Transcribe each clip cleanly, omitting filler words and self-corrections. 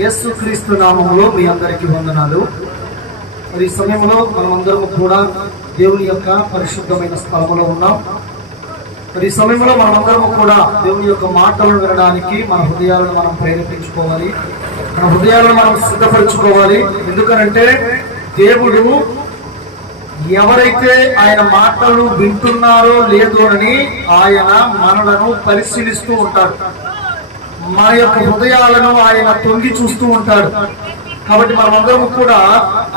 యేసుక్రీస్తు నామములో మీ అందరికీ వందనాలు. మరి ఈ సమయంలో మనమందరం కూడా దేవుని యొక్క పరిశుద్ధమైన స్థలంలో ఉన్నాం. మరి ఈ సమయంలో మనమందరం కూడా దేవుని యొక్క మాటలను వినడానికి మన హృదయాలను మనం ప్రేరేపించుకోవాలి, మన హృదయాలను మనం సిద్ధపరచుకోవాలి. ఎందుకనంటే దేవుడు ఎవరైతే ఆయన మాటలు వింటున్నారో లేదో అని ఆయన మనలను పరిశీలిస్తూ ఉంటాడు. మన యొక్క హృదయాలను ఆయన తొంగి చూస్తూ ఉంటాడు. కాబట్టి మనమందరం కూడా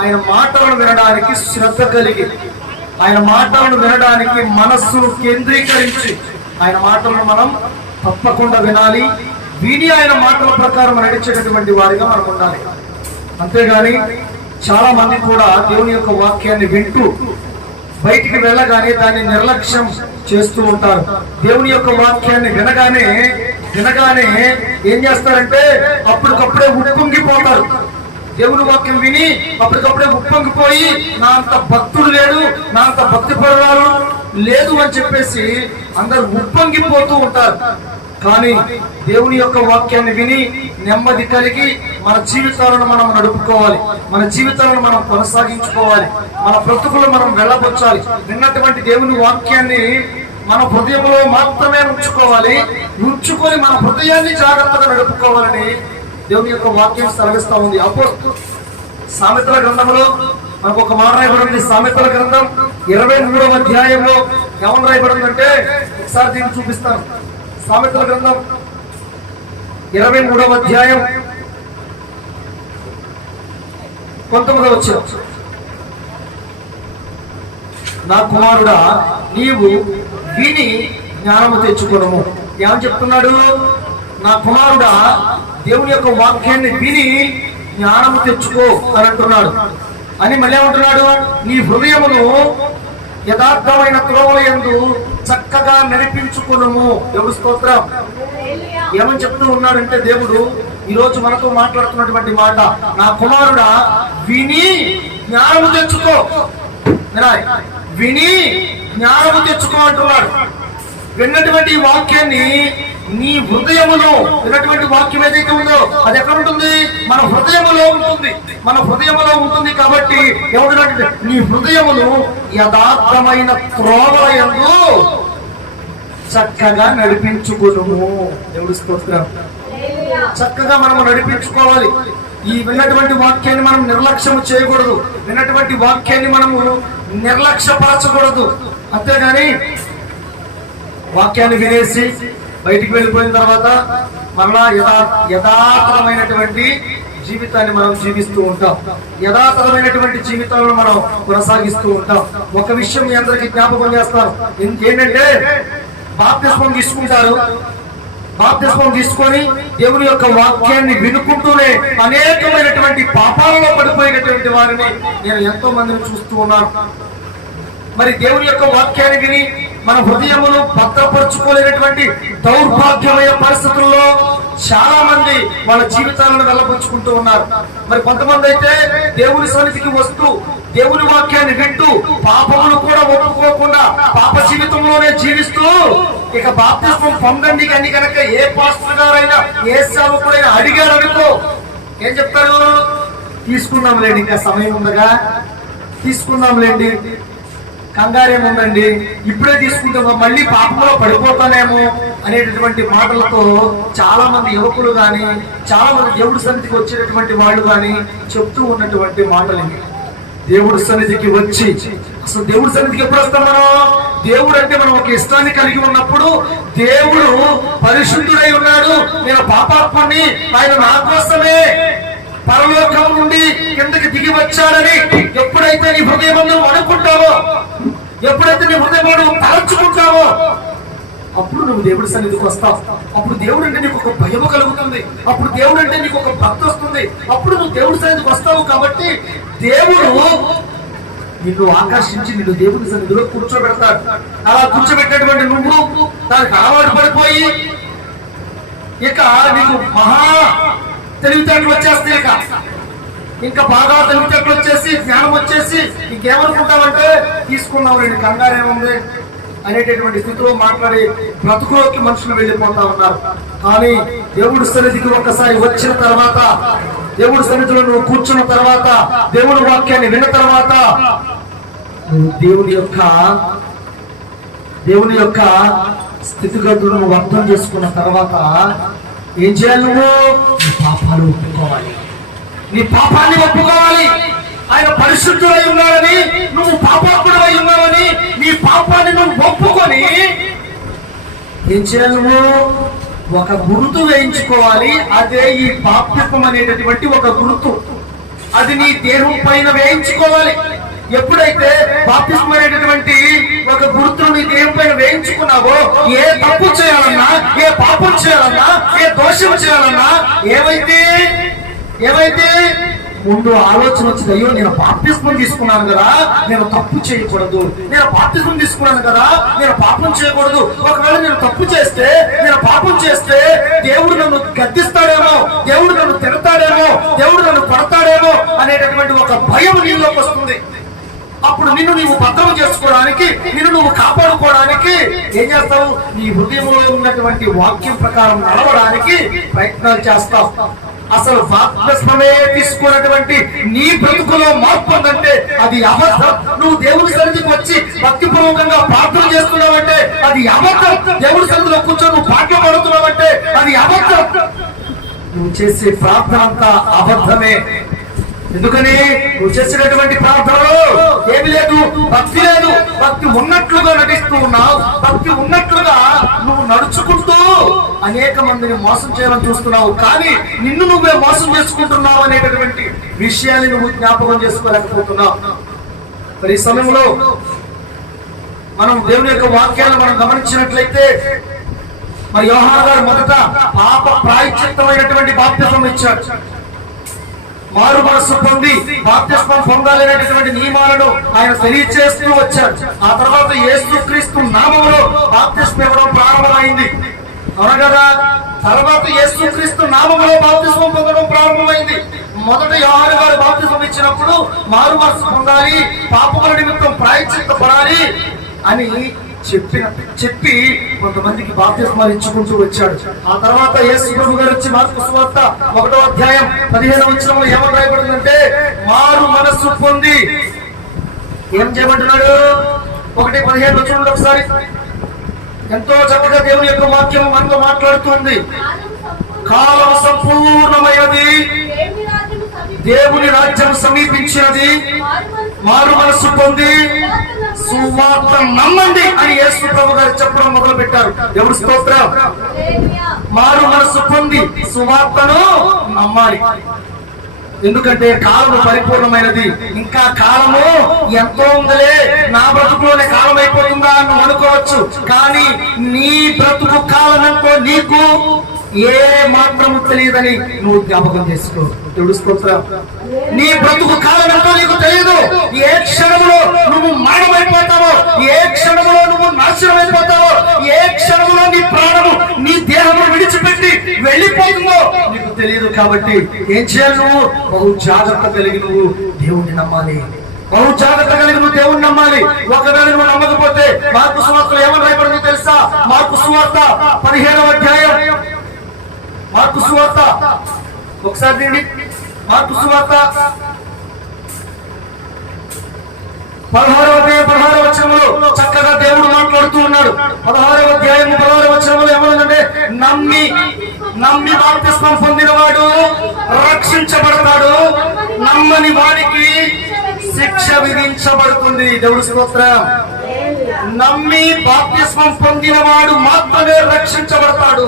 ఆయన మాటలను వినడానికి శ్రద్ధ కలిగి, ఆయన మాటలను వినడానికి మనస్సును కేంద్రీకరించి ఆయన మాటలను మనం తప్పకుండా వినాలి. విని ఆయన మాటల ప్రకారం నడిచేటటువంటి వారిగా మనం ఉండాలి. అంతేగాని చాలా మంది కూడా దేవుని యొక్క వాక్యాన్ని వింటూ బయటికి వెళ్ళగానే దాన్ని నిర్లక్ష్యం చేస్తూ ఉంటారు. దేవుని యొక్క వాక్యాన్ని వినగానే ఏం చేస్తారంటే అప్పటికప్పుడే ఉప్పొంగిపోతారు. దేవుని వాక్యం విని అప్పటికప్పుడే ఉప్పొంగిపోయి నా అంత భక్తుడు లేడు, నా అంత భక్తి పరురాలు లేదు అని చెప్పేసి అందరు ఉప్పొంగిపోతూ ఉంటారు. కానీ దేవుని యొక్క వాక్యాన్ని విని నెమ్మది కలిగి మన జీవితాలను మనం నడుపుకోవాలి, మన జీవితాలను మనం కొనసాగించుకోవాలి, మన బ్రతుకులు మనం వెళ్ళబొచ్చాలి. విన్నటువంటి దేవుని వాక్యాన్ని మన హృదయంలో మాత్రమే ఉంచుకొని మన హృదయాన్ని జాగ్రత్తగా నడుపుకోవాలని దేవుని యొక్క వాక్యం సెలవిస్తా ఉంది. సామెతల గ్రంథంలో మనకు ఒక మాట రాయబడింది. సామెతల గ్రంథం 23వ అధ్యాయంలో ఏమని రాయబడిందంటే ఒకసారి దీన్ని చూపిస్తాను. సామెతల గ్రంథం 23వ అధ్యాయం 19వ వచనం. నా కుమారుడా, నీవు విని జ్ఞానము తెచ్చుకోవడము. ఏమని చెప్తున్నాడు? నా కుమారుడా, దేవుని యొక్క వాక్యాన్ని విని జ్ఞానము తెచ్చుకో అని అంటున్నాడు. అని మళ్ళీ ఏమంటున్నాడు? నీ హృదయమును యథార్థమైన త్రోవల యందు చక్కగా నడిపించుకునుము. దేవుడు స్తోత్రం. ఏమని చెప్తూ ఉన్నాడంటే దేవుడు ఈరోజు మనతో మాట్లాడుతున్నటువంటి మాట, నా కుమారుడా విని జ్ఞానము తెచ్చుకో. విని జ్ఞానము తెచ్చుకో అంటున్నాడు. విన్నటువంటి వాక్యాన్ని నీ హృదయములో, విన్నటువంటి వాక్యం ఏదైతే ఉందో అది ఎక్కడ ఉంటుంది? మన హృదయములో ఉంటుంది. మన హృదయములో ఉంటుంది. కాబట్టి ఏమంటున్నాడంటే నీ హృదయమును యథార్థమైన త్రోవల యందు చక్కగా నడిపించుకును. దేవుడి స్తోత్రం. చక్కగా మనము నడిపించుకోవాలి. ఈ విన్నటువంటి వాక్యాన్ని మనం నిర్లక్ష్యం చేయకూడదు. విన్నటువంటి వాక్యాన్ని మనము నిర్లక్ష్యపరచకూడదు. అంతేగాని వాక్యాన్ని వినేసి బయటికి వెళ్ళిపోయిన తర్వాత మరలా యథాతథమైనటువంటి జీవితాన్ని మనం జీవిస్తూ ఉంటాం. యథాతథమైనటువంటి జీవితాలను మనం కొనసాగిస్తూ ఉంటాం. ఒక విషయం మీ అందరికీ జ్ఞాపకం చేస్తాను. ఏంటంటే బాప్తిస్మం తీసుకుంటారు. బాప్తిస్మం తీసుకొని దేవుని యొక్క వాక్యాన్ని వినుకుంటూనే అనేకమైనటువంటి పాపాలలో పడిపోయినటువంటి వారిని నేను ఎంతో మందిని చూస్తూ ఉన్నాను. మరి దేవుని యొక్క వాక్యాన్ని విని మన హృదయమును భద్రపరుచుకోలేనటువంటి దౌర్భాగ్యమైన పరిస్థితుల్లో చాలా మంది వాళ్ళ జీవితాలను వెళ్ళబుచ్చుకుంటూ ఉన్నారు. మరి కొంతమంది అయితే దేవుని సన్నిధికి వస్తూ దేవుని వాక్యాన్ని వింటూ పాపములు కూడా ఒప్పుకోకుండా పాప జీవితంలోనే జీవిస్తూ ఇక బాప్తిస్మం పొందండి అని కనుక ఏ పాస్టర్ గారైనా ఏ సేవకుడైనా అడిగారు అనుకో ఏం చెప్తారు? తీసుకుందాంలేండి, ఇంకా సమయం ఉండగా తీసుకుందాంలేండి, కంగారేముందండి, ఇప్పుడే తీసుకుంటాం, మళ్ళీ పాపంలో పడిపోతానేమో అనేటటువంటి మాటలతో చాలా మంది యువకులు కానీ చాలా మంది దేవుడి సన్నిధికి వచ్చేటటువంటి వాళ్ళు కానీ చెప్తూ ఉన్నటువంటి మాటలు. దేవుడి సన్నిధికి వచ్చి అసలు దేవుడి సన్నిధికి ఎప్పుడు వస్తాం మనం? దేవుడు అంటే మనం ఒక ఇష్టాన్ని కలిగి ఉన్నప్పుడు దేవుడు పరిశుద్ధుడై ఉన్నాడు, నేను పాపాత్ముని, ఆయన నా కోసమే పరలోకం నుండి కిందకి దిగి వచ్చాడని ఎప్పుడైతే నీ హృదయబంధం అనుకుంటావో, ఎప్పుడైతే నీ హృదయబంధం తలంచుకుంటావో అప్పుడు నువ్వు దేవుడి సన్నిధికి వస్తావు. అప్పుడు దేవుడు అంటే నీకు ఒక భయం కలుగుతుంది. అప్పుడు దేవుడు అంటే నీకు ఒక భక్తి వస్తుంది. అప్పుడు నువ్వు దేవుడి సన్నిధికి వస్తావు. కాబట్టి దేవుడు నిన్ను ఆకర్షించి నిన్ను దేవుడి సన్నిధిలో కూర్చోబెడతాడు. అలా కూర్చోబెట్టేటువంటి నువ్వు దానికి అలవాటు పడిపోయి ఇక నీకు మహా తెలివితేటలు వచ్చేస్తాయి. ఇంకా బాగా తెలివితేటలు వచ్చేసి జ్ఞానం వచ్చేసి ఇంకేమనుకుంటావంటే తీసుకున్నావు, రెండు కంగారేముంది, అనేటటువంటి స్థితిలో మాట్లాడే బ్రతుకులోకి మనుషులు వెళ్ళిపోతా ఉన్నారు. కానీ దేవుడి సన్నిధికి ఒక్కసారి వచ్చిన తర్వాత, దేవుడి సన్నిధిలో నువ్వు కూర్చున్న తర్వాత, దేవుడి వాక్యాన్ని విన్న తర్వాత, దేవుని యొక్క స్థితిగతులను నువ్వు అర్థం చేసుకున్న తర్వాత ఏం చేయాలి? నువ్వు నీ పాపాలు ఒప్పుకోవాలి. నీ పాపాన్ని ఒప్పుకోవాలి. ఆయన పరిశుద్ధుడై ఉన్నాడని, నువ్వు పాపాత్ముడై ఉన్నావని నీ పాపాన్ని నువ్వు ఒప్పుకొని ఏం చేయాలి? నువ్వు ఒక గుర్తు వేయించుకోవాలి. అదే ఈ బాప్తిస్మం అనేటటువంటి ఒక గుర్తు. అది నీ దేహం పైన వేయించుకోవాలి. ఎప్పుడైతే బాప్తిస్మం అనేటటువంటి ఒక గుర్తును నీ దేహం పైన వేయించుకున్నావో, ఏ తప్పు చేయాలన్నా, ఏ పాపం చేయాలన్నా, ఏ దోషం చేయాలన్నా, ఏవైతే ముందు ఆలోచన వచ్చింది, అయ్యో నేను బాప్తిస్మం తీసుకున్నాను కదా, నేను తప్పు చేయకూడదు, నేను బాప్తిస్మం తీసుకున్నాను కదా, నేను పాపం చేయకూడదు, ఒకవేళ నేను తప్పు చేస్తే, నేను పాపం చేస్తే దేవుడు నన్ను గద్దిస్తాడేమో, దేవుడు నన్ను తిడతాడేమో, దేవుడు నన్ను కొడతాడేమో అనేటటువంటి ఒక భయం నీలోకి వస్తుంది. అప్పుడు నిన్ను నీవు భద్రం చేసుకోవడానికి, నిన్ను నువ్వు కాపాడుకోవడానికి ఏం చేస్తావు? నీ హృదయంలో ఉన్నటువంటి వాక్యం ప్రకారం నడవడానికి ప్రయత్నాలు చేస్తావు. అసలు బాప్తిస్మమే తీసుకున్నటువంటి నీ బ్రతుకులో మార్పు ఉందంటే అది అబద్ధం. నువ్వు దేవుడి సన్నిధికి వచ్చి భక్తిపూర్వకంగా ప్రార్థన చేస్తున్నావంటే అది అబద్ధం. దేవుడి సన్నిధిలో కూర్చొని నువ్వు పాటలు పాడుతున్నావంటే అది అబద్ధం. నువ్వు చేసే ప్రార్థన అంతా అబద్ధమే. ఎందుకని? నువ్వు చేసినటువంటి ప్రార్థనలో ఏమి లేదు, భక్తి లేదు. భక్తి ఉన్నట్లుగా నటిస్తూ ఉన్నావు. భక్తి ఉన్నట్లుగా నువ్వు నడుచుకుంటూ అనేక మందిని మోసం చేయాలని చూస్తున్నావు. కానీ నిన్ను నువ్వే మోసం చేసుకుంటున్నావు అనేటటువంటి విషయాన్ని నువ్వు జ్ఞాపకం చేసుకోలేకపోతున్నావు. మరి ఈ సమయంలో మనం దేవుని యొక్క వాక్యాలను మనం గమనించినట్లయితే, మరి యోహాను గారు మొదట పాప ప్రాయశ్చిత్తమైనటువంటి బాప్తిస్మం ఇచ్చాడు. మారు మనస్సు పొంది బాప్తిస్మం పొందాలనేటటువంటి నియమాలను ఆయన తెలియజేస్తూ వచ్చాడు. ఆ తర్వాత యేసుక్రీస్తు నామములో బాప్తిస్మం ఇవ్వడం ప్రారంభమైంది. అవునా కదా? తర్వాత యేసుక్రీస్తు నామములో బాప్తిస్మం పొందడం ప్రారంభమైంది. మొదట యోహాను గారు బాప్తిస్మం ఇచ్చినప్పుడు మారు మనస్సు పొందాలి, పాపముల నిమిత్తం ప్రాయశ్చిత్తపడాలి అని చెప్పి కొంతమందికి బాప్తిస్మాలు ఇచ్చుకుంటూ వచ్చాడు. ఆ తర్వాత యేసు ప్రభు గారు వచ్చి మార్కు సువార్త 1వ అధ్యాయం 15వ వచనంలో ఏమని రాయబడిందంటే, మారు మనస్సు పొంది ఏం చేయమంటున్నాడు? 1:15 వచనంలో ఒకసారి ఎంతో చక్కగా దేవుని యొక్క వాక్యం మనతో మాట్లాడుతుంది. కాలం సంపూర్ణమైనది, దేవుని రాజ్యం సమీపించినది, మారు మనస్సు పొంది సువార్త నమ్మండి అని యేసు ప్రభు గారు చెప్పడం మొదలు పెట్టారు. దేవుడి స్తోత్రం. మారు మనస్సు పొంది సువార్తను నమ్మాలి. ఎందుకంటే కాలము పరిపూర్ణమైనది. ఇంకా కాలము ఎంతో ఉందలే, నా బ్రతుకులోనే కాలం అయిపోతుందా అని అనుకోవచ్చు. కానీ నీ బ్రతుకు కాలం ఎంతో నీకు ఏ మాత్రము తెలియదని నువ్వు జ్ఞాపకం చేసుకో. దేవుడి స్తోత్రం. నీ బ్రతుకు కాలం ఎంతో నీకు తెలియదు. ఏ క్షణంలో నువ్వు మానమైపోతావో, ఏ క్షణంలో నువ్వు నాశనం అయిపోతావో, ఏ క్షణంలో నీ ప్రాణము నీ దేహము విడిచిపెట్టి వెళ్ళిపోతుందో నీకు తెలియదు. కాబట్టి ఏం చేయాలి? నువ్వు బహు జాగ్రత్త కలిగి నువ్వు దేవుణ్ణి నమ్మాలి. బహు జాగ్రత్త కలిగి నువ్వు దేవుణ్ణి నమ్మాలి. ఒకవేళ నువ్వు నమ్మకపోతే మార్కు సువార్తలో ఏమని రాయబడిందో తెలుసా? మార్కు సువార్త 15వ అధ్యాయం, మార్కు సువార్త ఒకసారి దీన్ని, మార్కు సువార్త 16వ అధ్యాయం 16వ వచనంలో చక్కగా దేవుడు మాట్లాడుతూ ఉన్నాడు. 16వ అధ్యాయం 16వ వచనంలో ఏమనుందంటే, నమ్మి బాప్తిస్మం పొందినవాడు రక్షించబడతాడు, నమ్మని వాడికి శిక్ష విధించబడుతుంది. దేవుడి స్తోత్రం. నమ్మి బాప్తిస్మం పొందినవాడు మాత్రమే రక్షించబడతాడు.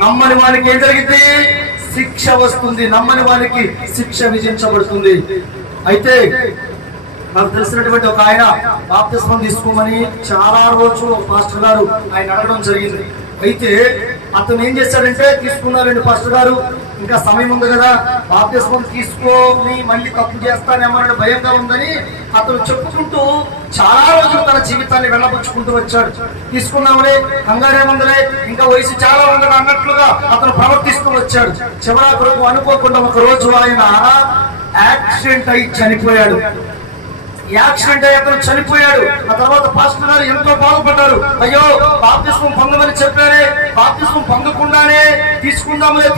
నమ్మని వానికి ఏం జరిగింది? శిక్ష వస్తుంది. నమ్మని వానికి శిక్ష విధించబడుతుంది. అయితే నాకు తెలిసినటువంటి ఒక ఆయన బాప్తిస్మం తీసుకోమని చాలా రోజులు పాస్టర్ గారు ఆయన అడగడం జరిగింది. అయితే అతను ఏం చేశాడంటే, తీసుకున్నారండి పాస్టర్ గారు, ఇంకా సమయం ఉంది కదా, బాప్తిస్మం తీసుకొని మళ్ళీ తప్పు చేస్తానేమో భయంగా ఉందని అతను చెప్పుకుంటూ చాలా రోజులు తన జీవితాన్ని వెళ్ళబుచ్చుకుంటూ వచ్చాడు. తీసుకున్నామనే కంగారేముందలే, ఇంకా వయసు చాలా ఉంది అన్నట్లుగా అతను ప్రవర్తిస్తూ వచ్చాడు. చివరాకు అనుకోకుండా ఒక రోజు ఆయన యాక్సిడెంట్ అయి చనిపోయాడు. యాక్సిడెంట్ అయ్యి అతను చనిపోయాడు. ఆ తర్వాత పాస్టర్ గారు ఎంతో బాధపడ్డారు. అయ్యో బాప్తిస్మం పొందమని చెప్పారే, బాప్తిస్మం పొందకుండానే తీసుకుందాములే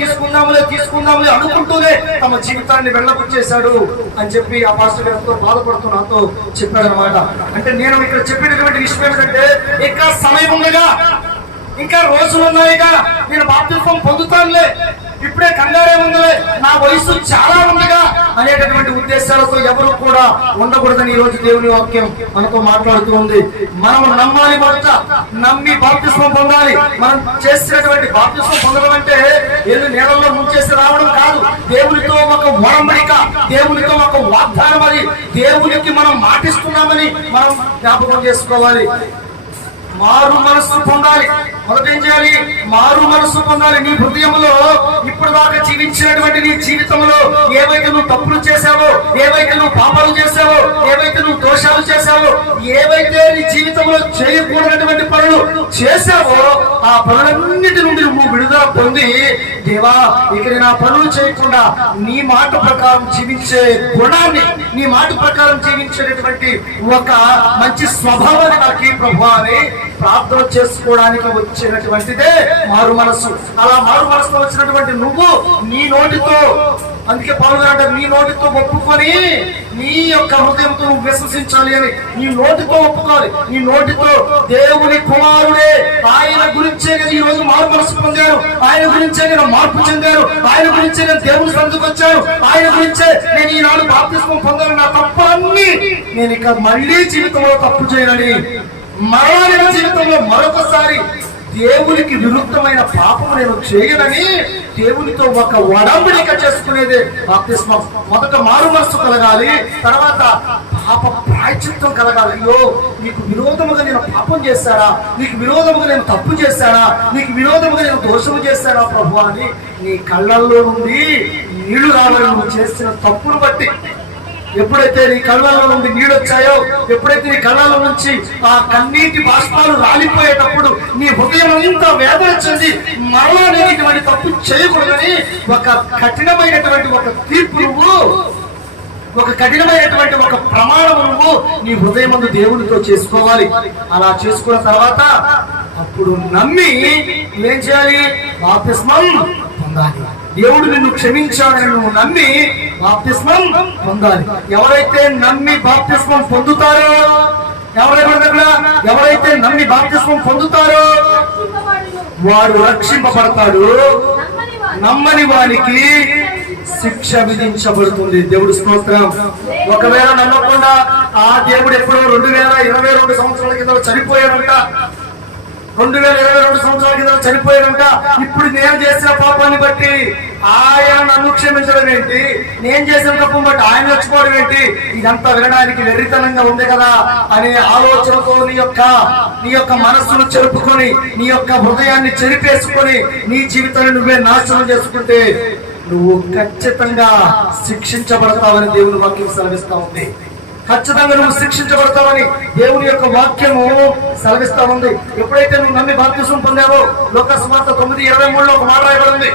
అనుకుంటూనే తమ జీవితాన్ని వెళ్ళబుచ్చేశాడు అని చెప్పి ఆ పాస్టర్ గారు ఎంతో బాధపడుతూ నాతో చెప్పాడు అనమాట. అంటే నేను ఇక్కడ చెప్పినటువంటి విషయం ఏంటంటే, ఇంకా సమయం ఉండగా, ఇంకా రోజులు ఉన్నాయిగా, నేను బాప్తిస్మం పొందుతానులే, ఇప్పుడే కంగారే ఉందిలే, నా వయసు చాలా ఉందిగా అనేటటువంటి ఉద్దేశాలతో ఎవరు కూడా ఉండకూడదని ఈ రోజు దేవుని వాక్యం మనతో మాట్లాడుతూ ఉంది. మనం నమ్మాలి, మొదట నమ్మి బాప్తిస్మం పొందాలి. మనం చేసినటువంటి బాప్తిస్మం పొందడం అంటే ఏదో నీళ్ళల్లో ముంచేసి రావడం కాదు. దేవునితో ఒక ఒడంబడిక, దేవునితో ఒక వాగ్దానం, అది దేవునికి మనం మాటిస్తున్నామని మనం జ్ఞాపకం చేసుకోవాలి. మారు మనస్సు పొందాలి. మొదట ఏం చేయాలి? మారు మనస్సు పొందాలి. నీ హృదయంలో ఇప్పుడు దాకా జీవించినటువంటి నీ జీవితంలో ఏవైతే నువ్వు తప్పులు చేశావో, ఏవైతే నువ్వు పాపాలు చేశావో, ఏవైతే నువ్వు దోషాలు చేశావో, ఏవైతే నీ జీవితంలో చేయకూడనటువంటి పనులు చేశావో, ఆ పనులన్నిటి నుండి నువ్వు విడుదల పొంది, దేవా ఇక నా పనులు చేయకుండా నీ మాట ప్రకారం జీవించే గుణాన్ని, నీ మాట ప్రకారం జీవించేటటువంటి ఒక మంచి స్వభావాన్ని నాకు ఈ ప్రభువా అని ప్రార్థన చేసుకోవడానికి వచ్చినటువంటిదే మారు మనస్సు. అలా మారు మనసులో వచ్చినటువంటి నువ్వు నీ నోటితో, అందుకే పౌలు గారు అంటారు, నీ నోటితో ఒప్పుకొని నీ యొక్క హృదయంతో నువ్వు విశ్వసించాలి అని. నీ నోటితో ఒప్పుకోవాలి. నీ నోటితో దేవుని కుమారుడే, ఆయన గురించే నేను ఈ రోజు మారు మనసు పొందాను, ఆయన గురించే నేను మార్పు చెందాను, ఆయన గురించే నేను దేవుని సందుకు వచ్చాను, ఆయన గురించే నేను ఈనాడు బాప్తిస్మం పొందాను, నా తప్పులన్నీ నేను ఇక మళ్ళీ జీవితంలో తప్పు చేయనని, మరణ జీవితంలో మరొకసారి దేవునికి విరుద్ధమైన పాపము నేను చేయనని దేవునితో ఒక ఒడంబడిక చేసుకునేదే బాప్తిస్మం. మొదట మారు మనస్సు కలగాలి, తర్వాత పాప ప్రాయశ్చిత్తం కలగాలి. అయ్యో నీకు విరోధముగా నేను పాపం చేశానా, నీకు విరోధముగా నేను తప్పు చేశానా, నీకు విరోధముగా నేను దోషము చేశానా ప్రభు అని నీ కళ్ళల్లో నుండి నీళ్లు రావాలి. నువ్వు చేసిన తప్పును బట్టి ఎప్పుడైతే నీ కళ్ళలో నుండి నీళ్ళు వచ్చాయో, ఎప్పుడైతే నీ కళ్ళలో నుంచి ఆ కన్నీటి బాష్పాలు రాలిపోయేటప్పుడు నీ హృదయం అంతా వేదన చెంది మరలా నేను ఇటువంటి తప్పు చేయకూడదని ఒక కఠినమైనటువంటి ఒక తీర్పు నువ్వు, ఒక కఠినమైనటువంటి ఒక ప్రమాణం నువ్వు నీ హృదయం ముందు దేవునితో చేసుకోవాలి. అలా చేసుకున్న తర్వాత అప్పుడు నమ్మి ఏం చేయాలి? బాప్తిస్మం పొందాలి. దేవుడు నిన్ను క్షమించాడని నువ్వు నమ్మి బాప్తిస్మం పొందాలి. ఎవరైతే నమ్మి బాప్తిస్మం పొందుతారో, ఎవరైతే నమ్మి బాప్తిస్మం పొందుతారో వాడు రక్షింపబడతాడు, నమ్మని వానికి శిక్ష విధించబడుతుంది. దేవుడు స్తోత్రం. ఒకవేళ నమ్మకుండా ఆ దేవుడు ఎప్పుడో 2022 సంవత్సరాల కింద చనిపోయాడంట, 2022 సంవత్సరాల కింద చనిపోయాడంట. ఇప్పుడు నేను చేసిన పాపాన్ని బట్టి ఆయన నన్ను క్షమించడం ఏంటి, నేను చేసిన తప్పును బట్టి ఆయన వచ్చిపోవడం ఏంటి, ఇదంతా వినడానికి వెర్రితనంగా ఉంది కదా అనే ఆలోచనతో నీ యొక్క మనస్సును చెరుపుకొని, నీ యొక్క హృదయాన్ని చెరిపేసుకొని నీ జీవితాన్ని నువ్వే నాశనం చేసుకుంటే నువ్వు ఖచ్చితంగా శిక్షించబడతావని దేవుని వాక్యం సెలవిస్తా ఉంది. ఖచ్చితంగా నువ్వు శిక్షించబడతావని దేవుని యొక్క వాక్యము సెలవిస్తా ఉంది. ఎప్పుడైతే నువ్వు నమ్మి బాప్తిస్మం పొందావో, లోకసువార్త 9:23 ఒక మాట రాయబడింది.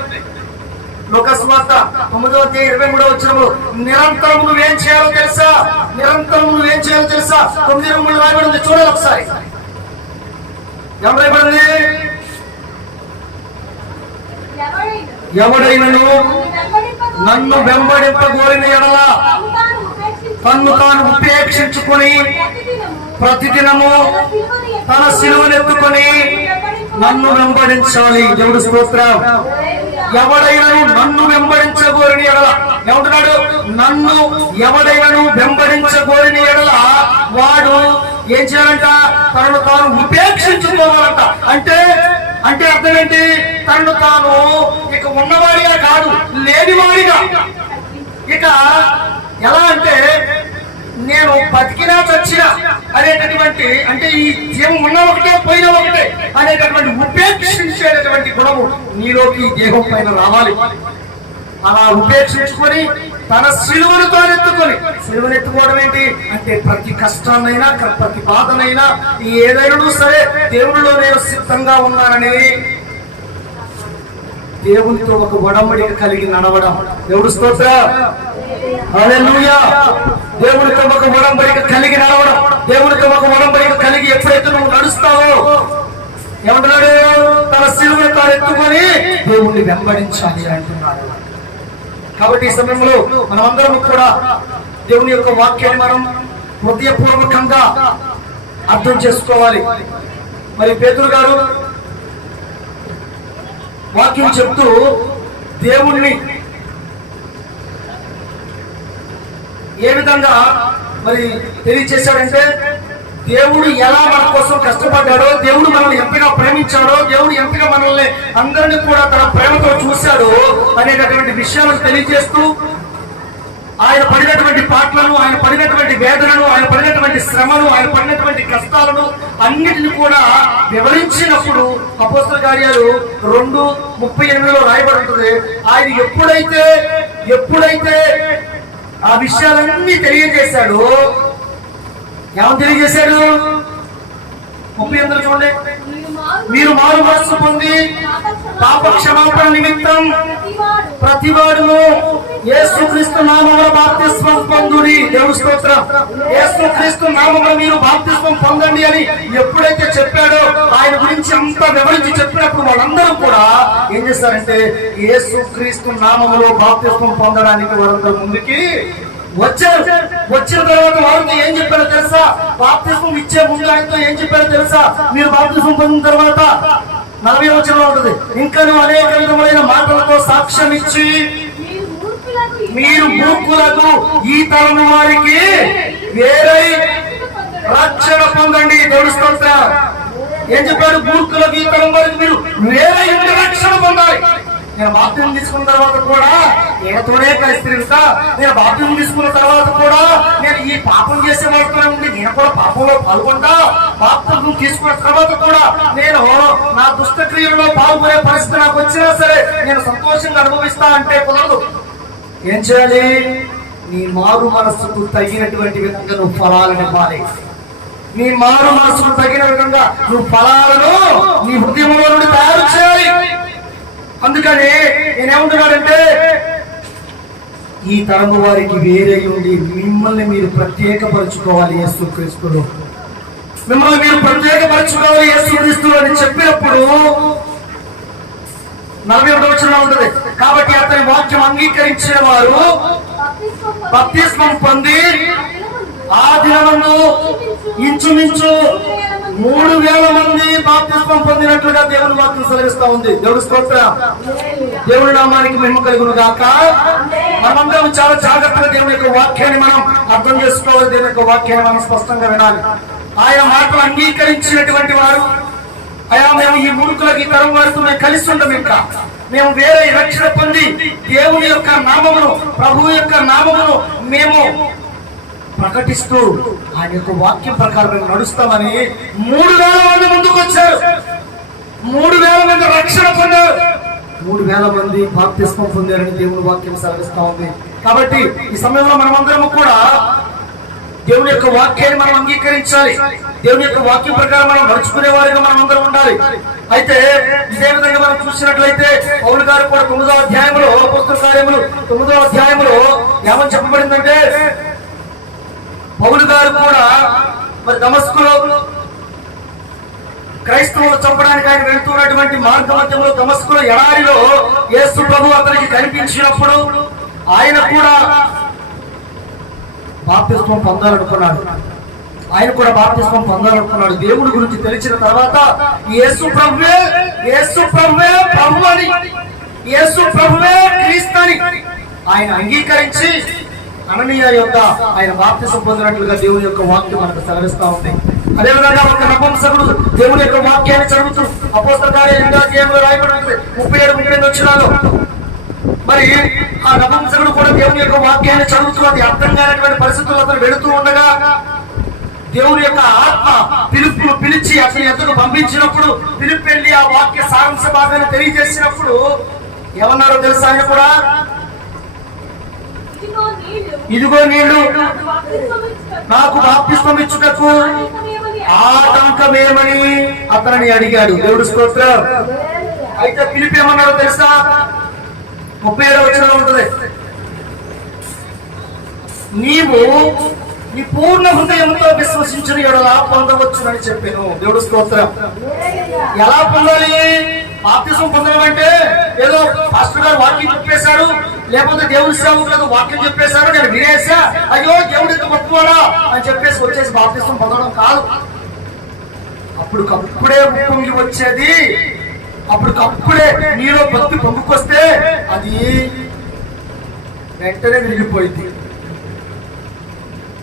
లోకసువార్త 9:23 నిరంతరం నువ్వేం చేయాలో తెలుసా, నిరంతరం నువ్వేం చేయాలో తెలుసా 9:23 రాయబడింది. చూడాలి ఒకసారి. ఏం రాయబడింది? ఎవడైనను నన్ను వెంబడింపగోరిన ఎడల తన్ను తాను ఉపేక్షించుకుని ప్రతిదినము తన శిలువనెత్తుకొని నన్ను వెంబడించాలి. దేవుడు స్తోత్రం. ఎవడైనను నన్ను వెంబడించగోరిన ఎడల, ఏమంటున్నాడు? నన్ను ఎవడైనను వెంబడించగోరిన ఎడల వాడు ఏం చేయాలంట? తనను తాను ఉపేక్షించుకోవాలంట. అంటే అర్థం ఏంటి? తనను తాను ఇక ఉన్నవాడిగా కాదు, లేనివాడిగా. ఇక ఎలా అంటే నేను బతికినా చచ్చినా అనేటటువంటి, అంటే ఈ జీవం ఉన్న ఒకటే పోయిన ఒకటే అనేటటువంటి ఉపేక్షించేటటువంటి గుణము నీలోకి దేహం పైన రావాలి. అలా ఉపేక్షించుకొని తన శిలువను తానెత్తుకొని, శిలువనెత్తుకోవడం ఏంటి అంటే ప్రతి కష్టాన్నైనా ప్రతి బాధనైనా ఏదైనా సరే దేవునిలో నేను సిద్ధంగా ఉన్నానని దేవునితో ఒక ఒడంబడిక కలిగి నడవడం. దేవుడు స్తోత్రం. హల్లెలూయా. దేవునితో ఒక ఒడంబడిక కలిగి నడవడం, దేవునితో ఒక ఒడంబడిక కలిగి ఎప్పుడైతే నువ్వు నడుస్తావో ఏమంటున్నాడు, తన సిలువను తాను ఎత్తుకొని దేవుణ్ణి వెంబడించాలి అంటున్నాడు. కాబట్టి ఈ సమయంలో మనమందరం కూడా దేవుని యొక్క వాక్యాన్ని మనం హృదయపూర్వకంగా అర్థం చేసుకోవాలి. మరి పేతురు గారు వాక్యం చెప్తూ దేవుణ్ణి ఏ విధంగా మరి తెలియచేశాడంటే, దేవుడు ఎలా మన కోసం కష్టపడ్డాడో, దేవుడు మనల్ని ఎంతగా ప్రేమించాడో, దేవుడు ఎంతగా మనల్ని అందరినీ కూడా తన ప్రేమతో చూశాడో అనేటటువంటి విషయాలను తెలియజేస్తూ ఆయన పడినటువంటి పాటలను, ఆయన పడినటువంటి వేదనను, ఆయన పడినటువంటి శ్రమను, ఆయన పడినటువంటి కష్టాలను అన్నిటిని కూడా వివరించినప్పుడు అపోస్తల కార్యాలు 2:38 రాయబడి ఉంటుంది. ఆయన ఎప్పుడైతే ఆ విషయాలన్నీ తెలియజేశాడు, ఏమని తెలియజేశాడు? 38 చూడండి. మీరు మారు మనస్సు పొంది పాప క్షమాపణ నిమిత్తం ప్రతివాడును యేసుక్రీస్తు నామమున బాప్తిస్మం పొందుడి. దేవుని స్తోత్రం. యేసుక్రీస్తు నామమున మీరు బాప్తిస్మం పొందండి అని ఎప్పుడైతే చెప్పాడో, ఆయన గురించి అంతా వివరించి చెప్పినప్పుడు వాళ్ళందరూ కూడా ఏం చేస్తారంటే యేసుక్రీస్తు నామములో బాప్తిస్మం పొందడానికి వారందరూ ముందుకి వచ్చారు. వచ్చిన తర్వాత వారితో ఏం చెప్పారో తెలుసా? బాప్తిస్మం ఇచ్చే ముందు ఆయనతో ఏం చెప్పారో తెలుసా? మీరు బాప్తిస్మం పొందిన తర్వాత 40వ వచనంలో ఉంటుంది, ఇంకను అనేక విధములైన మాటలతో సాక్ష్యం ఇచ్చి మీరు మూర్ఖులకు ఈ తరము వారికి వేరై రక్షణ పొందండి. దేవుని స్తోత్రం. ఏం చెప్పాడు? మూర్ఖులకు ఈ తరం వారికి మీరు వేరై రక్షణ పొందాలి. నేను బాప్తిజం తీసుకున్న తర్వాత కూడా నేనతోనే కలిసి తిరుగుతా, నేను బాప్తిజం తీసుకున్న తర్వాత కూడా నేను ఈ పాపం చేసే వాళ్ళతోనే ఉండి నేను కూడా పాపంలో పాల్గొంటా, బాప్తిజం తీసుకున్న తర్వాత కూడా నేను నా దుష్టక్రియల్లో పాల్గొనే పరిస్థితి నాకు వచ్చినా సరే నేను సంతోషంగా అనుభవిస్తా అంటే కుదరదు. ఏం చేయాలి? నీ మారు మనస్సుకు తగినటువంటి విధంగా నువ్వు ఫలాలను ఇవ్వాలి. నీ మారు మనస్సుకు తగిన విధంగా నువ్వు ఫలాలను నీ హృదయంలో నుండి తయారు చేయాలి. అందుకని నేనేమంటున్నాడంటే, ఈ తరము వారికి వేరే ఉండి మిమ్మల్ని మీరు ప్రత్యేకపరచుకోవాలి యేసుక్రీస్తులో, మిమ్మల్ని మీరు ప్రత్యేకపరచుకోవాలి యేసుక్రీస్తులో అని చెప్పినప్పుడు 41వ వచనం ఉంటుంది. కాబట్టి అతని వాక్యం అంగీకరించిన వారు బాప్తిస్మం పొంది ఆ దినమందు ఇంచుమించు 3,000 మంది బాప్తిస్మం పొందినట్లుగా దేవుని వాక్యం సెలవిస్తా ఉంది. దేవుడి స్తోత్రం. దేవుని నామానికి మహిమ కలుగును గాక. మనమందరం చాలా జాగ్రత్తగా దేవుని యొక్క వాక్యాన్ని మనం అర్థం చేసుకోవాలి. దేవుని యొక్క వాక్యాన్ని మనం స్పష్టంగా వినాలి. ఆయన మాటలు అంగీకరించినటువంటి వారు, అయా మేము ఈ మూర్ఖులకు ఈ తరం వారితో మేము కలిసి ఉంటాం, ఇంకా మేము వేరే రక్షణ పొంది దేవుని యొక్క నామమును, ప్రభువు యొక్క నామమును మేము ప్రకటిస్తూ ఆయన యొక్క వాక్యం ప్రకారం మేము నడుస్తామని 3,000 మంది ముందుకు వచ్చారు. 3,000 మంది రక్షణ పొందారు. 3,000 మంది బాప్తిస్మం పొందారని దేవుని వాక్యం సెలవిస్తా ఉంది. కాబట్టి ఈ సమయంలో మనమందరము కూడా దేవుని యొక్క వాక్యాన్ని మనం అంగీకరించాలి. దేవుని యొక్క వాక్యం ప్రకారం మనం నడుచుకునే వారిగా మనం అందరం ఉండాలి. అయితే ఇదే విధంగా మనం చూసినట్లయితే పౌలు గారు కూడా 9వ అధ్యాయంలో, అపోస్తల కార్యములు 9వ అధ్యాయంలో ఏమని చెప్పబడిందంటే, పౌలు గారు కూడా మరి దమస్కులో క్రైస్తవులు చంపడానికి ఆయన వెళ్తున్నటువంటి మార్గ మధ్యంలో దమస్కులో ఎడారిలో యేసు ప్రభు అతనికి కనిపించినప్పుడు ఆయన కూడా బాప్తిస్మం పొందాలనుకున్నాడు. దేవుడి గురించి తెలిసిన తర్వాత యేసు ప్రభువే ప్రభు అని, యేసు ప్రభువే క్రీస్తు అని ఆయన అంగీకరించి అననీయ యొక్క ఆయన బాప్తిసం పొందినట్లుగా దేవుని యొక్క వాక్యం మనకు సెలవిస్తా ఉంది. అదేవిధంగా ఒక నపుంసకుడు దేవుని యొక్క వాక్యాన్ని చదువుతూ అపోస్తల కార్యాలు 8వ అధ్యాయంలో రాయబడి ఉంటుంది 37-38 వచనాలు. మరి ఆ నపుంసకుడు కూడా దేవుని యొక్క వాక్యాన్ని చదువుతూ అది అర్థం కానటువంటి పరిస్థితుల్లో అతను వెళుతూ ఉండగా దేవుని యొక్క ఆత్మ పిలుపును పిలిచి అతని ఎద్దకు పంపించినప్పుడు పిలుపు వెళ్ళి ఆ వాక్య సారాంశ భాగాన్ని తెలియజేసినప్పుడు ఏమన్నారో తెలుసా? ఆయన కూడా ఇదిగో నీళ్లు నాకు బాప్తిస్మం ఇచ్చుటకు ఆటంకమేమని అతనిని అడిగాడు. దేవుడు స్తోత్రం. అయితే పిలిపి ఏమన్నారో తెలుసా? 37వ వచనంలో ఉంటుంది, నీవు నీ పూర్ణ హృదయంతో విశ్వసించిన ఎడల పొందవచ్చునని చెప్పాను. దేవుడు స్తోత్రం. ఎలా పొందాలి? బాప్తిసం పొందడం అంటే ఏదో పాస్టర్ గారు వాక్యం చెప్పేశారు, లేకపోతే దేవుడి సేవకులకు వాక్యం చెప్పేశారు, నేను వినేసా, అయ్యో దేవుడు ఎంత గొప్పవాడా అని చెప్పేసి వచ్చేసి బాప్తిసం పొందడం కాదు. అప్పుడే పొంగి వచ్చేది, అప్పుడే నీలో భక్తి పొంగుకొస్తే అది వెంటనే విరిగిపోయింది.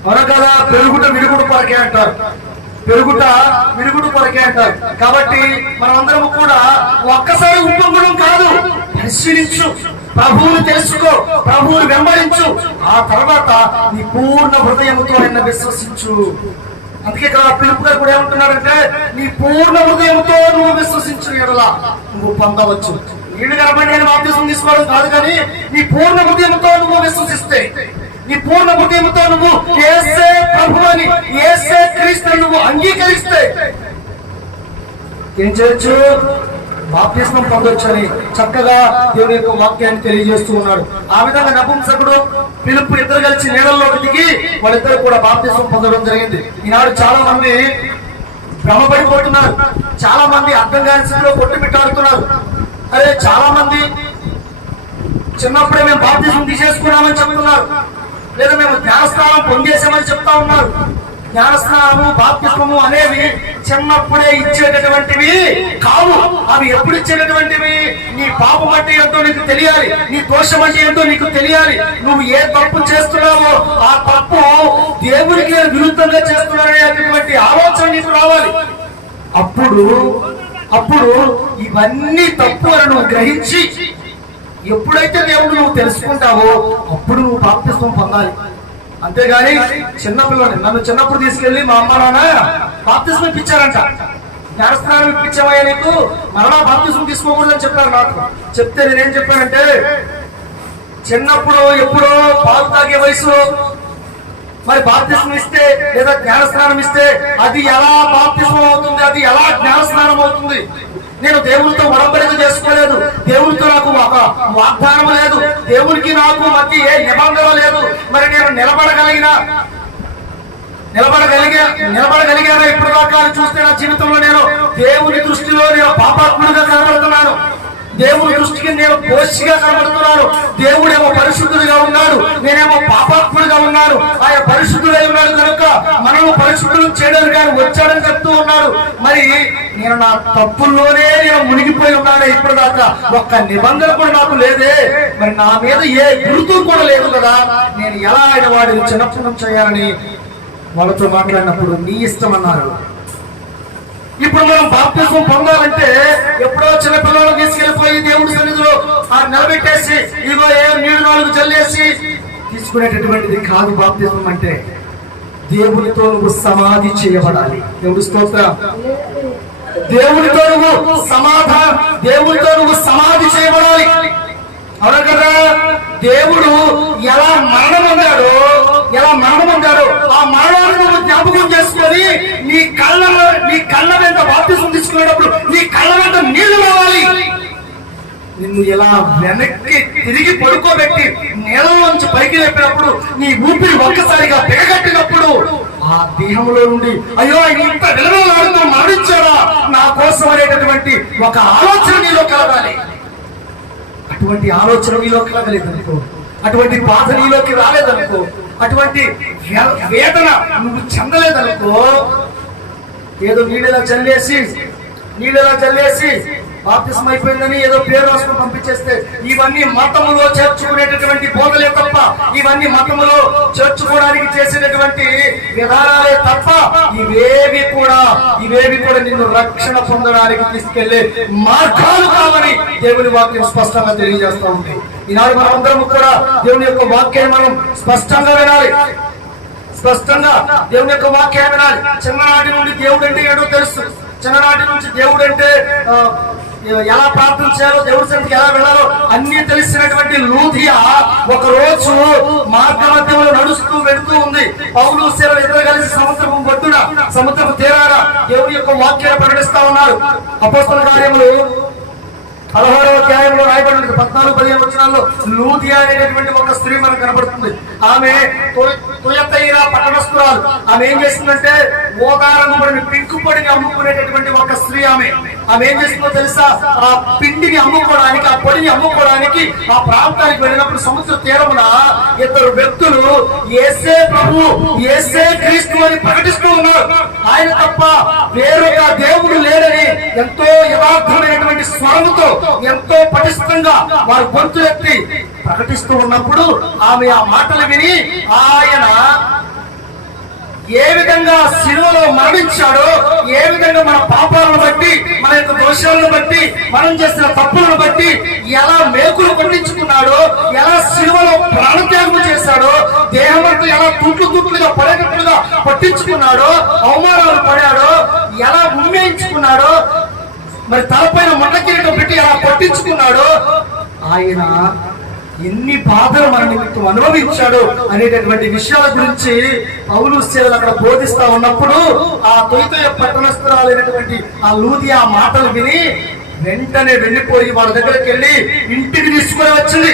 అవును కదా? పెరుగుట విరుగుడు కొరకే అంటారు, పెరుగుట విరుగుడు కొరకే అంటారు. కాబట్టి మనమందరము కూడా ఒక్కసారి ఉప్పొంగడం కాదు, పరిశీలించు, ప్రభువుని తెలుసుకో, ప్రభువుని వెంబడించు, ఆ తర్వాత నీ పూర్ణ హృదయంతో నిన్న విశ్వసించు. అందుకే కదా పిలుపు గారు కూడా ఏమంటున్నారంటే, నీ పూర్ణ హృదయంతో నువ్వు విశ్వసించు ఎడల నువ్వు పొందవచ్చు. నీళ్ళు కనబడి నేను బాప్తిసం తీసుకోవడం కాదు, కానీ నీ పూర్ణ హృదయంతో నువ్వు విశ్వసిస్తే, నీ పూర్ణ హృదయంతో నువ్వు యేసే ప్రభు అని, యేసే క్రీస్తు నువ్వు అంగీకరిస్తే ఏం చేయొచ్చు? బాప్తిస్మం పొందొచ్చు అని చక్కగా దేవుని యొక్క వాక్యాన్ని తెలియజేస్తూ ఉన్నాడు. ఆ విధంగా నపుంసకుడు పిలుపు ఇద్దరు కలిసి నీళ్ళలోకి దిగి వాళ్ళిద్దరు కూడా బాప్తిస్మం పొందడం జరిగింది. ఈనాడు చాలా మంది భ్రమపడిపోతున్నారు, చాలా మంది అర్థం కాని స్థితిలో కొట్టుమిట్టాడుతున్నారు. అరే చాలా మంది చిన్నప్పుడే మేము బాప్తిస్మం తీసేసుకున్నామని చెప్తున్నారు, లేదా మేము జ్ఞానస్నానం పొందేసామని చెప్తా ఉన్నారు. జ్ఞానస్నానము బాప్తిస్మము అనేవి చిన్నప్పుడే ఇచ్చేటటువంటివి కావు. అవి ఎప్పుడు ఇచ్చేటటువంటివి? నీ పాపం అంటే ఏంటో నీకు తెలియాలి, నీ దోషం అంటే ఏంటో నీకు తెలియాలి, నువ్వు ఏ తప్పు చేస్తున్నావో ఆ తప్పు దేవునికి విరుద్ధంగా చేస్తున్నాననేటువంటి ఆలోచన నీకు రావాలి. అప్పుడు ఇవన్నీ తప్పు అని నువ్వు గ్రహించి ఎప్పుడైతే దేవుడు నువ్వు తెలుసుకుంటావో అప్పుడు నువ్వు బాప్తిస్మం పొందాలి. అంతేగాని చిన్నపిల్లని నన్ను చిన్నప్పుడు తీసుకెళ్లి మా అమ్మ నాన్న బాప్తిస్మం ఇప్పించారంట, జ్ఞానస్నానం ఇప్పించావయ్యా నీకు, మరలా బాప్తిస్మం తీసుకోకూడదని చెప్పారు నాకు. చెప్తే నేనేం చెప్పానంటే, చిన్నప్పుడు ఎప్పుడో పాలు తాగే వయసు మరి బాప్తిస్మం ఇస్తే లేదా జ్ఞానస్నానం ఇస్తే అది ఎలా బాప్తిస్మం అవుతుంది? అది ఎలా జ్ఞానస్నానం అవుతుంది? నేను దేవునితో ఒడంబడిక చేసుకోలేదు, దేవునితో నాకు ఒక వాగ్దానం లేదు, దేవునికి నాకు మధ్య ఏ నిబంధన లేదు. మరి నేను నిలబడగలిగాను ఇప్పుడు దాకా చూస్తే నా జీవితంలో నేను దేవుని దృష్టిలో నేను పాపాత్ముడిగా కనబడుతున్నాను, దేవుని దృష్టికి నేను దోషిగా కనబడుతున్నాను. దేవుడేమో పరిశుద్ధుడిగా ఉన్నాడు, నేనేమో పాపాత్ముడిగా ఉన్నాను. ఆయన పరిశుద్ధుడై ఉన్నాడు కనుక మనము పరిశుద్ధులు చేయడానికి ఆయన వచ్చాడని చెప్తూ ఉన్నాడు. మరి నేను నా తప్పుల్లోనే నేను మునిగిపోయి ఉన్నాను ఇప్పుడు దాకా, ఒక్క నిబంధన కూడా నాకు లేదే, మరి నా మీద ఏ గుర్తు కూడా లేదు కదా, నేను ఎలా ఆయన వాడిని చిన్నప్పటి చేయాలని వాళ్ళతో మాట్లాడినప్పుడు నీ ఇష్టం అన్నారు. ఇప్పుడు మనం బాప్తిస్మం పొందాలంటే ఎప్పుడో చిన్నపిల్లలు తీసుకెళ్లిపోయి దేవుడి సన్నిధిలో నిలబెట్టేసి ఇదిగో ఏ నీళ్ళు 4 చల్లేసి తీసుకునేటటువంటిది కాదు. బాప్తిస్మం అంటే దేవునితో నువ్వు సమాధి చేయబడాలి. దేవుడి స్తోత్రం. దేవునితో నువ్వు సమాధి చేయబడాలి. అవునా కదా? దేవుడు ఎలా మరణం పొందాడో ఆ మరణాన్ని నువ్వు జ్ఞాపకం చేసుకొని నీ కళ్ళ వెంట బాప్తిస్మం తీసుకునేటప్పుడు నీ కళ్ళ వెంట నీళ్లు రావాలి. నిన్ను ఇలా వెనక్కి తిరిగి పడుకోబెట్టి నేలలోంచి పైకి లేపినప్పుడు నీ ఊపిరి ఒక్కసారిగా బిగగట్టినప్పుడు ఆ దేహంలో నుండి అయ్యో ఆయన ఇంత విలువలాడుతూ మరణించారా నా కోసం అనేటటువంటి ఒక ఆలోచన నీలో కలగాలి. అటువంటి ఆలోచన నీలో కలగలేదనుకో, అటువంటి బాధ నీలోకి రాలేదనుకో, అటువంటి వేదన నువ్వు చెందలేదనుకో, ఏదో నీళ్ళలా చల్లేసి బాప్తిస్మం అయిపోయిందని ఏదో పేరు రాసుకుని పంపించేస్తే ఇవన్నీ మతములో చేర్చుకునేటటువంటి బోధలే తప్ప, ఇవన్నీ మతములో చేర్చుకోవడానికి చేసేటటువంటి విధానాలే తప్ప ఇవేవి కూడా నిన్ను రక్షణ పొందడానికి తీసుకెళ్లే మార్గాలు కావని దేవుని వాక్యం స్పష్టంగా తెలియజేస్తూ ఉంది. ఈనాడు మనమందరం కూడా దేవుని యొక్క వాక్యాన్ని మనం స్పష్టంగా వినాలి. చిన్ననాటి నుండి దేవుడు అంటే ఏడో తెలుసు, చిన్ననాటి నుంచి దేవుడు అంటే ఎలా ప్రార్థించాలో, దేవుడి సన్నిధికి ఎలా వెళ్ళాలో అన్ని తెలిసినటువంటి లూదియా ఒక రోజు మార్గ మధ్యంలో నడుస్తూ వెళుతూ ఉంది. పౌలు శీలలు ఇద్దరు కలిసి సముద్రపు తీరాన దేవుడి యొక్క వాక్యాన్ని ప్రకటిస్తా ఉన్నారు. అపోస్తల కార్యములు 16వ అధ్యాయంలో రాయబడినది 14-15 వచనాల్లో లూదియా అనేటటువంటి ఒక స్త్రీ మనకు కనబడుతుంది. ఆమె తుయతైర పట్టణస్తురాలు. ఆమె ఏం చేస్తుందంటే ఓదారంగుబడిని పింకు పొడిని అమ్ముకునేటటువంటి ఒక స్త్రీ. ఆమె ఏం చేస్తుందో తెలుసా? ఆ పిండిని అమ్ముకోవడానికి, ఆ పొడిని అమ్ముకోవడానికి ఆ ప్రాంతానికి వెళ్ళినప్పుడు సముద్ర తీరమున ఇద్దరు వ్యక్తులు యేసే ప్రభు, యేసే క్రీస్తు అని ప్రకటిస్తూ ఉన్నారు. ఆయన తప్ప వేరొక దేవుడు లేడని ఎంతో యథార్థమైనటువంటి స్వరముతో, ఎంతో పటిష్టంగా వారు గొంతు ఎత్తి ప్రకటిస్తూ ఉన్నప్పుడు ఆమె ఆ మాటలు విని ఆయన ఏ విధంగా శిలువలో మరణించాడో, ఏ విధంగా మన పాపాలను బట్టి, మన యొక్క దోషాలను బట్టి, మనం చేసిన తప్పులను బట్టి ఎలా మేకులు కొట్టించుకున్నాడో, ఎలా శిలువలో ప్రాణత్యాగం చేశాడో, దేహమంతా ఎలా తుట్లుగా పడేటట్లుగా పట్టించుకున్నాడో, అవమానాలు పడాడో, ఎలా ఉమ్మేయించుకున్నాడో, మరి తలపైన మొండ కిరీటం పెట్టి ఎలా పట్టించుకున్నాడో, ఆయన ఎన్ని బాధలు మన నిమిత్తం అనుభవించాడు అనేటటువంటి విషయాల గురించి పౌలు సేవలు అక్కడ బోధిస్తా ఉన్నప్పుడు ఆ తొలితొయ పట్టణస్థురాలైనటువంటి ఆ లూదియా మాటలు విని వెంటనే వెళ్ళిపోయి వాళ్ళ దగ్గరికి వెళ్ళి ఇంటికి తీసుకుని వచ్చింది.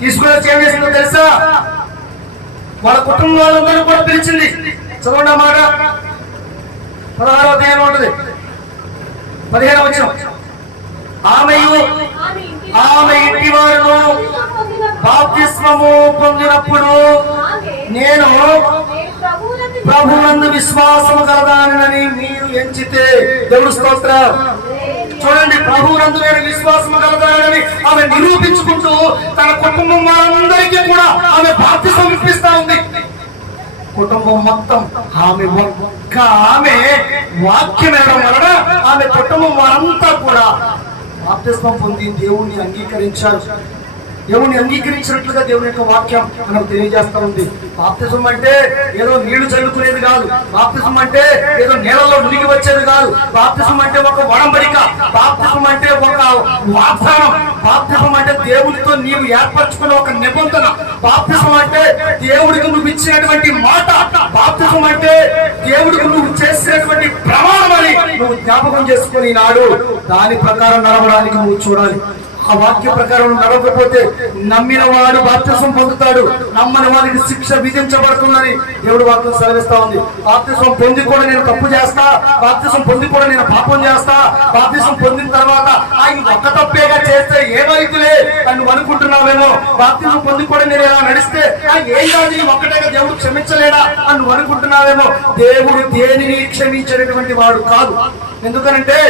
తీసుకుని వచ్చి ఏం చేసిందో తెలుసా? వాళ్ళ కుటుంబ వాళ్ళందరూ కూడా పిలిచింది. చదవండి ఆ మాట. 16వ అధ్యాయం ఉంటుంది, 15వ వచనం. ఆమె ఇంటి వారు బాప్తిస్మము పొందినప్పుడు నేను ప్రభువునందు విశ్వాసము కలదానని మీరు ఎంచితే, దేవుడు స్తోత్రం. చూడండి, ప్రభువునందు నేను విశ్వాసము కలదానని ఆమె నిరూపించుకుంటూ తన కుటుంబం వారందరికీ కూడా ఆమె బాప్తిస్మం ఇప్పిస్తా ఉంది. కుటుంబం మొత్తం ఆమె వాక్యం ఇవ్వడం వలన ఆమె కుటుంబం వారంతా కూడా బాప్తిస్మం పొంది దేవుణ్ణి అంగీకరించారు. దేవుని అంగీకరించినట్లుగా దేవుని యొక్క వాక్యం మనకు తెలియజేస్తా ఉంది. బాప్తిజం అంటే ఏదో నీళ్లు చల్లుకునేది కాదు. బాప్తిజం అంటే ఏదో నేలలో మునిగి వచ్చేది కాదు. బాప్తిజం అంటే ఒక వడంబడిక. బాప్తిజం అంటే ఒక వాగ్దానం. బాప్తిజం అంటే దేవుడితో నీవు ఏర్పరచుకున్న ఒక నిబంధన. బాప్తిజం అంటే దేవుడికి నువ్వు ఇచ్చినటువంటి మాట. బాప్తిజం అంటే దేవుడికి నువ్వు చేసినటువంటి ప్రమాణం అని నువ్వు జ్ఞాపకం చేసుకుని నాడు దాని ప్రకారం నడవడానికి నువ్వు చూడాలి. ఆ వాక్య ప్రకారం నడవకపోతే నమ్మిన వాడు బాప్తిసం పొందుతాడు, నమ్మని వారికి శిక్ష విధించబడుతుందని దేవుడు వాక్యం సెలవిస్తా ఉంది. బాప్తిసం పొంది కూడా నేను తప్పు చేస్తా, బాప్తిసం పొంది కూడా నేను పాపం చేస్తా, బాప్తిసం పొందిన తర్వాత ఆయన ఒక్క తప్పేగా చేస్తే ఏమైతులే అని నువ్వు అనుకుంటున్నావేమో. బాప్తిసం పొంది కూడా నేను ఇలా నడిస్తే ఏం కాదు, ఒక్కటేగా దేవుడు క్షమించలేడా అని నువ్వు అనుకుంటున్నావేమో. దేవుడు దేనిని క్షమించేటటువంటి వాడు కాదు. ఎందుకనంటే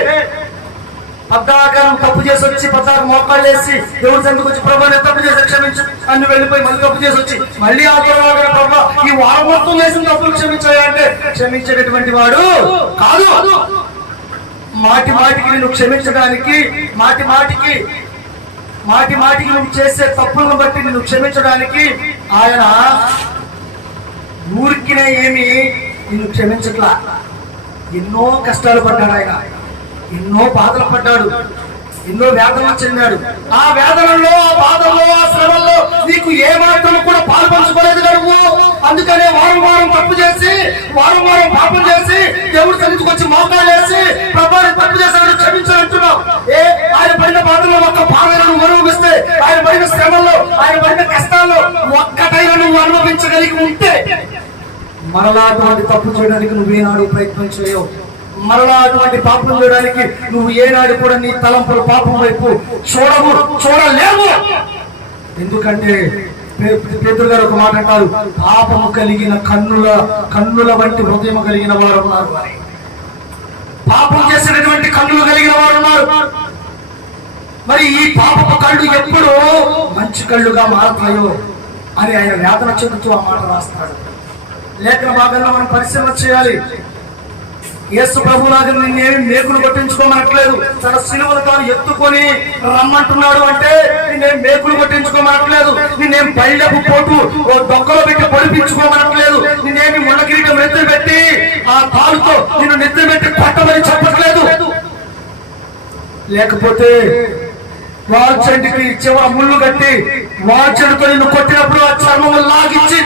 పద్దాకాలం తప్పు చేసి వచ్చి పద్దాక మోకాళ్ళు వేసి దేవుడి సందుకు వచ్చి ప్రభా నేను తప్పు చేసి క్షమించు అని వెళ్ళిపోయి మళ్ళీ తప్పు చేసి వచ్చి మళ్ళీ ఆ తర్వాత ప్రభా ఈ వారం మొత్తం చేసిన తప్పులు క్షమించాయా అంటే క్షమించేటటువంటి వాడు కాదు. మాటి మాటికి నేను క్షమించడానికి, మాటి మాటికి నువ్వు చేసే తప్పులను బట్టి నిన్ను క్షమించడానికి ఆయన ఊరికినే ఏమి నిన్ను క్షమించట్లా. ఎన్నో కష్టాలు పడ్డాడు ఆయన, ఎన్నో బాధలు పడ్డాడు, ఎన్నో వేదనలు చెందాడు. ఆ వేదనల్లో, ఆ బాధల్లో, ఆ శ్రమల్లో నీకు ఏ మాత్రం కూడా పాల్పంచుకోలేదు నువ్వు. అందుకనే వారం తప్పు చేసి, వారం పాపం చేసి దేవుడి సన్నిధికి వచ్చి మోకాలు వేసి ప్రభాని తప్పు చేశాడు క్షమించాలంటున్నావు. ఆయన పడిన బాధల్లో ఒక్క బాధను నువ్వు అనుభవిస్తే, ఆయన పడిన శ్రమల్లో, ఆయన పడిన కష్టాల్లో ఒక్కటైనా నువ్వు అనుభవించగలిగి ఉంటే మరలా అటువంటి తప్పు చేయడానికి నువ్వేనాడు ప్రయత్నం చేయవు. మరలా అటువంటి పాపం చేయడానికి నువ్వు ఏనాడు కూడా నీ తలంపుల పాపం వైపు చూడలేవు. ఎందుకంటే పేతురు గారు ఒక మాట అంటారు, పాపము కలిగిన కన్నుల వంటి హృదయం కలిగిన వారు ఉన్నారు. పాపం చేసినటువంటి కన్నులు కలిగిన వారు ఉన్నారు. మరి ఈ పాపపు కళ్ళు ఎప్పుడు మంచి కళ్ళుగా మారుతాయో అని ఆయన వేదన చెందుతూ ఆ మాట రాస్తాడు. లేఖన భాగంలో మనం పరిశీలన చేయాలి. యేసు ప్రభులాగా నిన్నేమి మేకులు కొట్టించుకోమనట్లేదు, తన సిలువను తాను ఎత్తుకొని రమ్మంటున్నాడు. అంటే నిన్నేం మేకులు కొట్టించుకోమనట్లేదు, నిన్నేం బయటకు పోటు దొక్కలో పెట్టి పొడిపించుకోమనట్లేదు, నిన్నేమి ముళ్ళ కిరీటం నెత్తి పెట్టి ఆ తాడుతో నిన్ను నెత్తి పెట్టి పట్టమని చెప్పట్లేదు. లేకపోతే వాల్చెండికి చివర ముళ్ళు కట్టి వాల్చెడుతో నిన్ను కొట్టినప్పుడు ఆ చర్మము లాగిచ్చి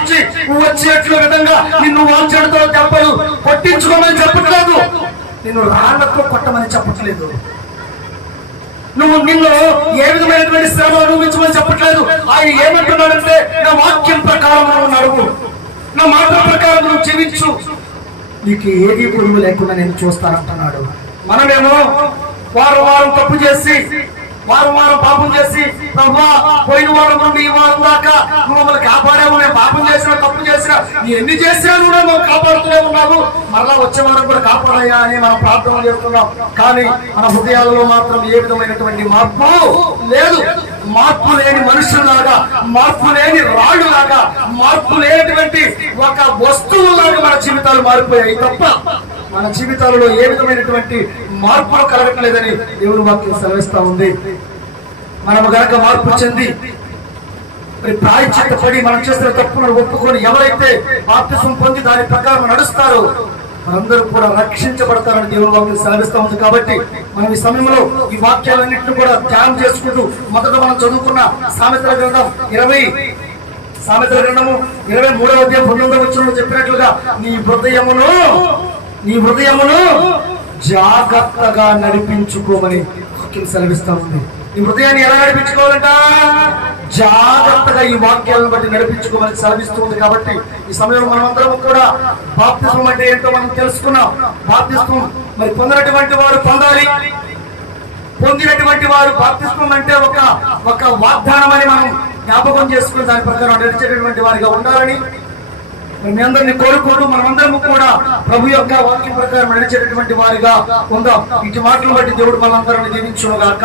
వచ్చేట్లు విధంగా నిన్ను వాల్చెడుతో దెబ్బలు కొట్టించుకోమని చెప్పట్లేదు, నిన్ను రాళ్లతో కొట్టమని చెప్పట్లేదు. నిన్ను ఏ విధమైనటువంటి శ్రమ అనుభవించమని చెప్పట్లేదు. ఆయన ఏమంటున్నాడంటే నా వాక్యం ప్రకారం నువ్వు నడువు, నా మాటల ప్రకారం నువ్వు జీవించు, నీకు ఏది పొరుగు లేకుండా నేను చూస్తానంటున్నాడు. మనమేమో వారం తప్పు చేసి వారం పాపం చేసి ప్రభా పోయిన వారం నుండి ఈ వారం దాకా నువ్వు మమ్మల్ని కాపాడావు, నేను పాపం చేసినా తప్పు చేసినా నీ ఎన్ని చేసినా నువ్వు మమ్మల్ని కాపాడుతూనే ఉన్నావు, మరలా వచ్చే వారం కూడా కాపాడయ్యా అని మనం ప్రార్థన చేస్తున్నాం. కానీ మన హృదయాలలో మాత్రం ఏ విధమైనటువంటి మార్పు లేదు. మార్పు లేని మనుషుల్లాగా, మార్పు లేని రాళ్ళులాగా, మార్పు లేనటువంటి ఒక వస్తువులాగా మన జీవితాలు మారిపోయాయి తప్ప మన జీవితాలలో ఏ విధమైనటువంటి మార్పులు కలగట్లేదని దేవుని వాక్యం సెలవిస్తా ఉంది. మనము గనక మార్పు చెంది ప్రాయశ్చిత్తపడి మనం చేసిన తప్పులను ఒప్పుకొని ఎవరైతే బాప్తిస్మం పొంది దాని ప్రకారం నడుస్తారో మనందరూ కూడా రక్షించబడతారని దేవుని వాక్యం సెలవిస్తా ఉంది. కాబట్టి మనం ఈ సమయంలో ఈ వాక్యాలన్నింటినీ కూడా ధ్యానం చేసుకుంటూ మొదట మనం చదువుకున్న సామెతల గ్రంథం 23వ అధ్యాయం 19వ వచనంలో చెప్పినట్లుగా నీ హృదయమును జాగ్రత్తగా నడిపించుకోమని వాక్యం సెలవిస్తా ఉంది. ఈ హృదయాన్ని ఎలా నడిపించుకోవాలంట? జాగ్రత్తగా ఈ వాక్యాలను బట్టి నడిపించుకోమని సెలవిస్తూ ఉంది. కాబట్టి ఈ సమయంలో మనమందరం కూడా బాప్తిస్మం అంటే ఏంటో మనం తెలుసుకున్నాం. బాప్తిస్మం మరి పొందినటువంటి వారు పొందాలి, పొందినటువంటి వారు బాప్తిస్మం అంటే ఒక వాగ్దానం అని మనం జ్ఞాపకం చేసుకుని దాని ప్రకారం నడిచేటటువంటి వారిగా ఉండాలని మీ అందరినీ కోరుకోవడం, మనమందరం కూడా ప్రభు యొక్క వాక్యం ప్రకారం నడిచేటటువంటి వారిగా ఉందాం. ఇటు మాటలు బట్టి దేవుడు మనందరిని దీవించును గాక.